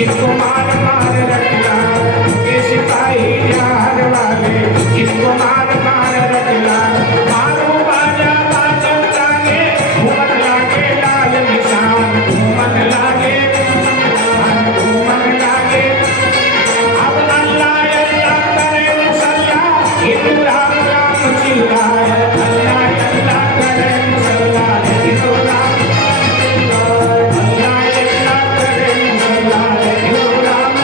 जिसको मार मार रखला ये सिपाही यार वाले, जिसको मार मार रखला मारो बाजा बाजन लागे, घूमन लागे लाल निशान, घूमन लागे घूमन लागे। अब अल्लाह अल्लाह करे मुसल्ला, हिंदू राम राम चिल्लाए, अल्लाह अल्लाह करे मुसल्ला, हिंदू राम अल्लाह अल्लाह करे मुसल्ला, हिंदू राम।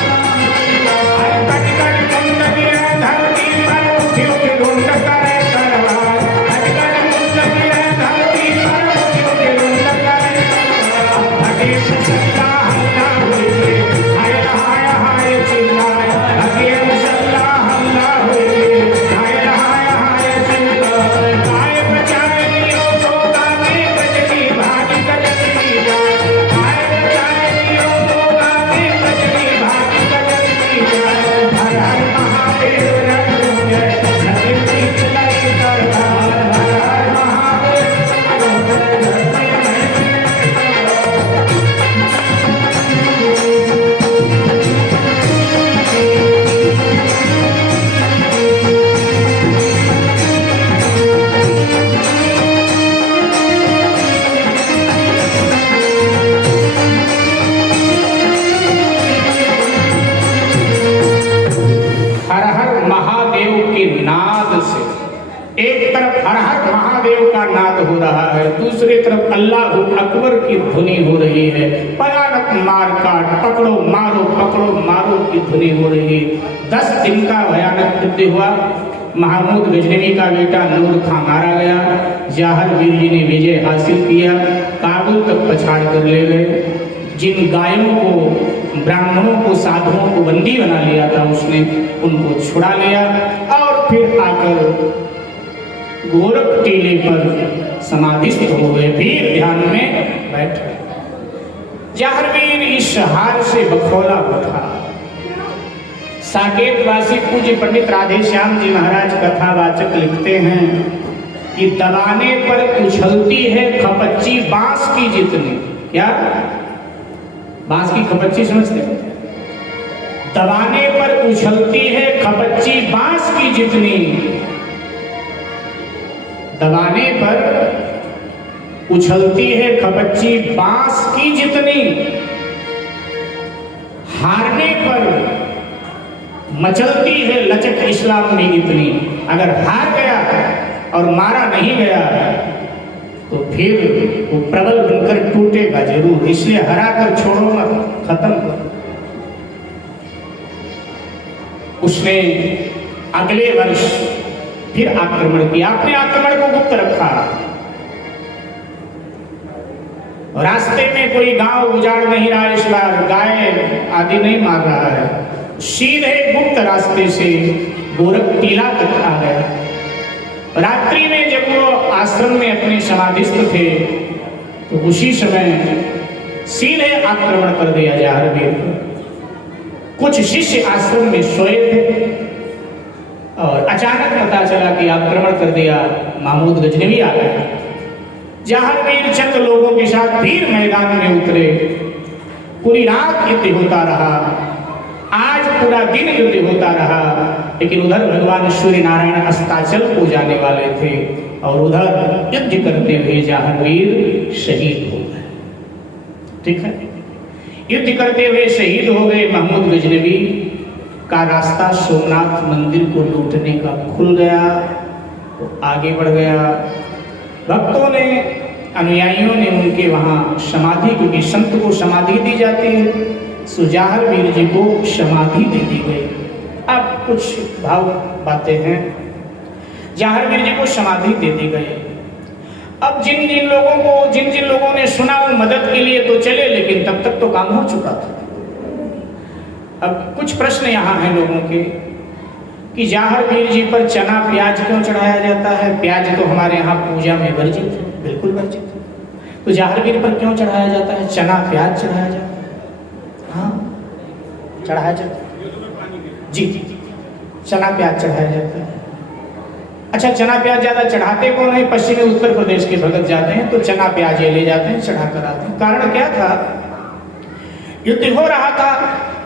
कट कट मुंडगी है धरती पर, उठी उठी ढूंढ करे तलवार, कट कट मुंडगी है धरती पर, उठी उठी ढूंढ करे तलवार। हटे मुसल्ला हल्ला हुए, हाय हाय हाय चिल्लाए, हटे मुसल्ला हल्ला हुए, हाय हाय हाय चिल्लाए। गाय बचाए लियो तो गाने बजनी भागी गजनी जाए, गाय बचाए लियो तो गाने बजनी भागी गजनी जाए। हर हर महादेव रंग नदी चलाई दरबार, हर हर महादेव हर हर महादेव के नाद से एक तरफ हर हर महादेव का नाद हो रहा है, दूसरी तरफ अल्लाह अकबर की धुनी हो रही है। भयानक मार काट, पकड़ो मारो की धुनी हो रही है। 10 दिन का भयानक युद्ध हुआ। महमूद गजनवी का बेटा नूर खां मारा गया, जहांगीर जी ने विजय हासिल किया, काबुल तक पछाड़ कर ले गए। जिन गायों को, ब्राह्मणों को, साधुओं को बंदी बना लिया था उसने, उनको छुड़ा लिया और फिर आकर गोरख टीले पर समाधिस्थ हो गए, फिर ध्यान में बैठ गए। जहांगीर इस हार से बखौला उठा। साकेत वासी पूज्य पंडित राधेश्याम जी महाराज कथावाचक लिखते हैं कि दबाने पर उछलती है खपच्ची बांस की जितनी। क्या बांस की खपच्ची समझते? दबाने पर उछलती है खपच्ची बांस की जितनी, दबाने पर उछलती है खपच्ची बांस की जितनी, हारने पर मचलती है लचक इस्लाम में इतनी। अगर हार गया और मारा नहीं गया तो फिर वो प्रबल बनकर टूटेगा जरूर, इसलिए हरा कर छोड़ो मत, खत्म कर। उसने अगले वर्ष फिर आक्रमण किया, अपने आक्रमण को गुप्त रखा। रास्ते में कोई गांव उजाड़ नहीं रहा, इस बार गाय आदि नहीं मार रहा है, सीधे गुप्त रास्ते से गोरख टीला तक आ गया। रात्रि में जब वो आश्रम में अपने समाधिस्थ थे तो उसी समय सीधे आक्रमण कर दिया जहांगीर पर। कुछ शिष्य आश्रम में सोए थे और अचानक पता चला कि आक्रमण कर दिया, महमूद गजनवी आ गया। जहांगीर चंद लोगों के साथ फिर मैदान में उतरे। पूरी रात युद्ध होता रहा, आज पूरा दिन युद्ध होता रहा, लेकिन उधर भगवान सूर्य नारायण अस्ताचल को जाने वाले थे और उधर युद्ध करते हुए जहांगीर शहीद हो गए। ठीक है, युद्ध करते हुए शहीद हो गए। महमूद गजनवी का रास्ता सोमनाथ मंदिर को लूटने का खुल गया, तो आगे बढ़ गया। भक्तों ने, अनुयायियों ने उनके वहाँ समाधि, क्योंकि संत को समाधि दी जाती है, जहांगीर जी को समाधि दे दी गई। अब कुछ भाव बातें हैं। जहांगीर जी को समाधि दे दी गई। अब जिन जिन लोगों ने सुना वो मदद के लिए तो चले, लेकिन तब तक तो काम हो चुका था। अब कुछ प्रश्न यहाँ हैं लोगों के कि जहांगीर जी पर चना प्याज क्यों चढ़ाया जाता है? प्याज तो हमारे यहाँ पूजा में वर्जित है, बिल्कुल वर्जित है। तो जहांगीर पर क्यों चढ़ाया जाता है? चना प्याज चढ़ाया जाता है। हाँ, चढ़ाया जाता है जी, चना प्याज चढ़ाया जाता है। अच्छा, चना प्याज ज्यादा चढ़ाते कौन है? पश्चिमी उत्तर प्रदेश के भगत जाते हैं तो चना प्याज ले जाते हैं, चढ़ा कर आते हैं। कारण क्या था? युद्ध हो रहा था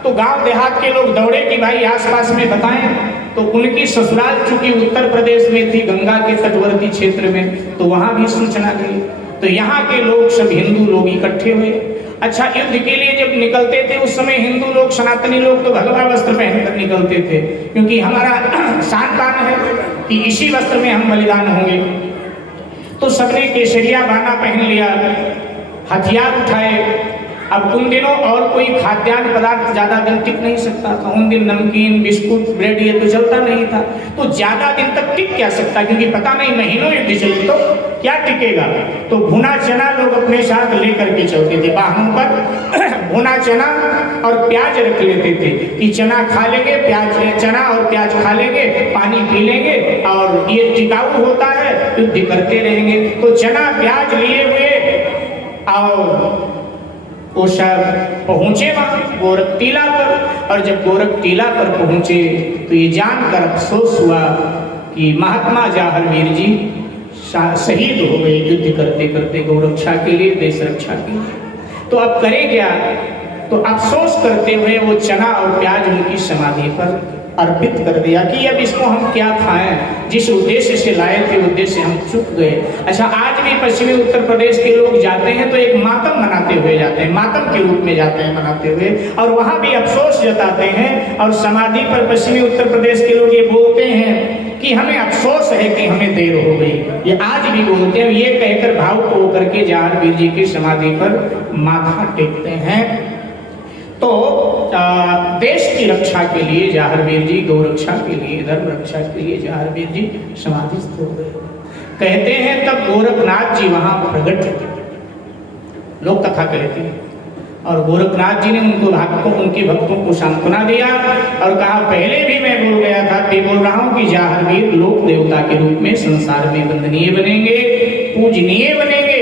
तो गांव देहात के लोग दौड़े कि भाई आसपास में बताएं। तो उनकी ससुराल चूंकि उत्तर प्रदेश में थी, गंगा के तटवर्ती क्षेत्र में, तो वहां भी सूचना गई। तो यहाँ के लोग सब हिंदू लोग इकट्ठे हुए। अच्छा, युद्ध के लिए जब निकलते थे उस समय हिंदू लोग, सनातनी लोग तो भगवा वस्त्र पहनकर निकलते थे, क्योंकि हमारा शान बान है कि इसी वस्त्र में हम बलिदान होंगे। तो सबने केसरिया बाना पहन लिया, हथियार उठाए। अब उन दिनों और कोई खाद्यान्न पदार्थ ज्यादा दिन टिक नहीं सकता था। उन दिन नमकीन, बिस्कुट, ब्रेड ये तो चलता नहीं था, तो ज्यादा दिन तक टिक क्या सकता, क्योंकि पता नहीं महीनों युद्ध चले तो क्या टिकेगा। तो भुना चना लोग अपने साथ लेकर के चलते थे, वाहनों पर भुना चना और प्याज रख लेते थे कि चना खा लेंगे, प्याज, चना और प्याज खा लेंगे, पानी पी लेंगे और ये टिकाऊ होता है, युद्ध करते रहेंगे। तो चना प्याज लिए हुए और वो सब पहुंचे वहां गोरख टीला पर। और जब गोरख टीला पर पहुंचे तो ये जानकर अफसोस हुआ कि महात्मा जाहरवीर जी शहीद हो गए युद्ध करते करते गौरक्षा के लिए, देश रक्षा के लिए। तो अब करें क्या? तो अफसोस करते हुए वो चना और प्याज उनकी समाधि पर अर्पित कर दिया कि अब इसको हम क्या खाएं, जिस उद्देश्य से लाए थे उद्देश्य हम चूक गए। अच्छा, आज भी पश्चिमी उत्तर प्रदेश के लोग जाते हैं तो एक मातम मनाते हुए जाते हैं, मातम के रूप में जाते हैं मनाते हुए, और वहां भी अफसोस जताते हैं। और समाधि पर पश्चिमी उत्तर प्रदेश के लोग ये बोलते हैं कि हमें अफसोस है कि हमें देर हो गई, ये आज भी बोलते हैं। ये कहकर भावुक होकर के जाहरवीर जी की समाधि पर माथा टेकते हैं। तो देश की रक्षा के लिए जाहरवीर जी, गौरक्षा के लिए, धर्म रक्षा के लिए जाहरवीर जी समाधिस्थ हो गए। कहते हैं तब गोरखनाथ जी वहां प्रकट, लोक कथा कहते हैं, और गोरखनाथ जी ने उनके भक्तों को सांत्वना दिया और कहा पहले भी मैं बोल गया था, भी बोल रहा हूं कि जाहरवीर लोक देवता के रूप में संसार में वंदनीय बनेंगे, पूजनीय बनेंगे।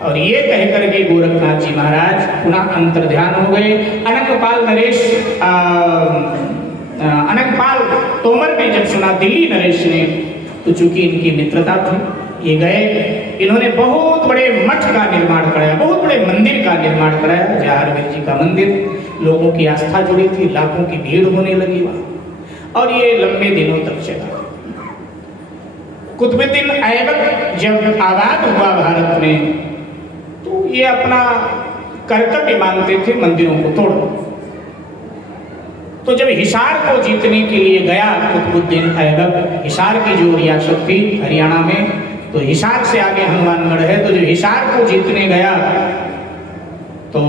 और ये कहकर के गोरखनाथ जी महाराज पुनः अंतर्ध्यान हो गए। अनंगपाल तोमर ने जब सुना दिल्ली नरेश ने, तो चूंकि इनकी मित्रता थी, ये गए, इन्होंने बहुत बड़े मठ का निर्माण कराया, बहुत बड़े मंदिर का निर्माण कराया। जाहरवीर जी का मंदिर, लोगों की आस्था जुड़ी थी, लाखों की भीड़ होने लगी वहां, और ये लंबे दिनों तक चला। कुतुबुद्दीन ऐबक जब आबाद हुआ भारत में, तो ये अपना कर्तव्य मानते थे मंदिरों को तोड़ना। तो जब हिसार को जीतने के लिए गया कुतुबुद्दीन ऐबक, हिसार की जो रियासत थी हरियाणा में, तो हिसार से आगे हनुमानगढ़ है, तो जब हिसार को जीतने गया तो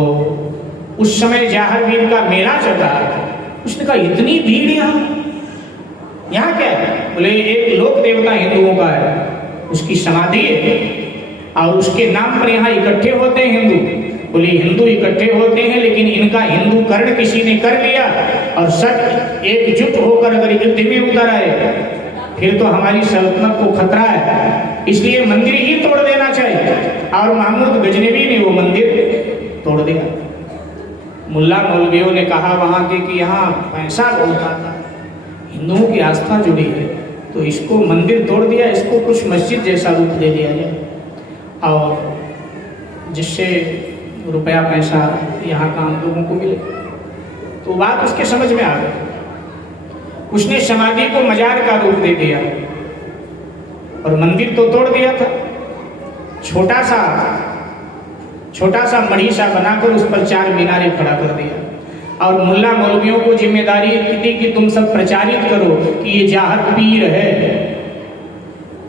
उस समय जाहरवीर का मेला चल रहा था। उसने कहा इतनी भीड़ यहाँ क्या है? बोले एक लोक देवता हिंदुओं का है, उसकी समाधि है और उसके नाम पर यहाँ इकट्ठे होते हैं हिंदू। बोले हिंदू इकट्ठे होते हैं, लेकिन इनका हिंदू कर्ण किसी ने कर लिया और सब एकजुट होकर अगर युद्ध में उतर आए फिर तो हमारी सल्तनत को खतरा है, इसलिए मंदिर ही तोड़ देना चाहिए। और महमूद गजनवी ने वो मंदिर तोड़ दिया। मुल्ला मौलवियों ने कहा वहां के कि यहाँ पैसा बहुत आता है, हिंदुओं की आस्था जुड़ी है, तो इसको मंदिर तोड़ दिया, इसको कुछ मस्जिद जैसा रूप दे दिया जाए और जिससे रुपया पैसा यहाँ का हम लोगों को मिले। तो बात उसके समझ में आ गई। उसने समाधि को मजार का रूप दे दिया और मंदिर तो तोड़ दिया था, छोटा सा मढ़ी सा बनाकर उस पर 4 मीनारें खड़ा कर दिया और मुल्ला मौलवियों को जिम्मेदारी दी कि तुम सब प्रचारित करो कि ये जाहर पीर है,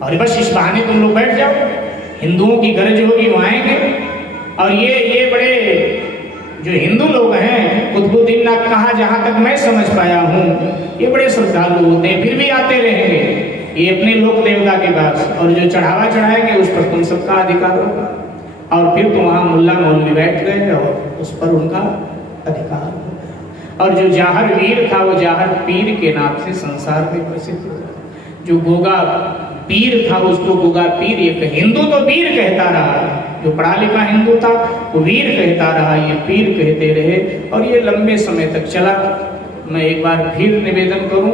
और बस इस बहाने तुम लोग बैठ जाओ, हिंदुओं की गरज होगी वो आएंगे। और ये बड़े जो हिंदू लोग हैं, कुतुबुद्दीन ने कहा जहां तक मैं समझ पाया हूँ, ये बड़े श्रद्धालु होते हैं, फिर भी आते रहेंगे ये अपने लोक देवता के पास, और जो चढ़ावा चढ़ाएंगे उस पर तुम सबका अधिकार होगा। और फिर तो वहाँ मुल्ला मौलवी बैठ गए और उस पर उनका अधिकार होगा। और जो जाहर वीर था वो जाहर पीर के नाम से संसार में प्रसिद्ध हुआ। जो गोगा पीर था उसको गोगा पीर, एक हिंदू तो वीर कहता रहा, जो पढ़ा लिखा हिंदू था वो वीर कहता रहा, ये पीर कहते रहे और ये लंबे समय तक चला। मैं एक बार फिर निवेदन करूं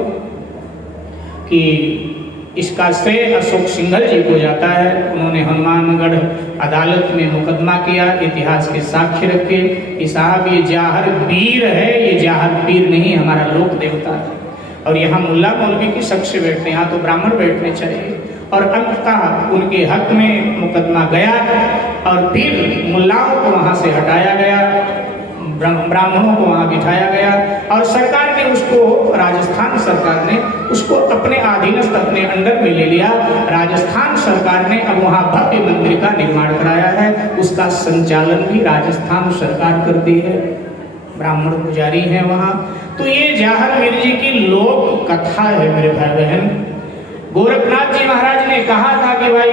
कि इसका श्रेय अशोक सिंघल जी को जाता है। उन्होंने हनुमानगढ़ अदालत में मुकदमा किया, इतिहास के साक्ष्य रखे कि साहब ये जाहर पीर है, ये जाहर पीर नहीं, हमारा लोक देवता है। और यहाँ मुल्ला मौलवी की शख्स बैठने, यहाँ तो ब्राह्मण बैठने चाहिए। और अंततः उनके हक में मुकदमा गया और फिर मुल्लाओं को वहाँ से हटाया गया, ब्राह्मणों को वहाँ बिठाया गया और सरकार ने उसको, राजस्थान सरकार ने उसको अपने अधीनस्थ, अपने अंडर में ले लिया। राजस्थान सरकार ने अब वहाँ भव्य मंदिर का निर्माण कराया है, उसका संचालन भी राजस्थान सरकार करती है, ब्राह्मण पुजारी हैं वहाँ। तो ये जाहर मीर जी की लोक कथा है मेरे भाई बहन। गोरखनाथ जी महाराज ने कहा था कि भाई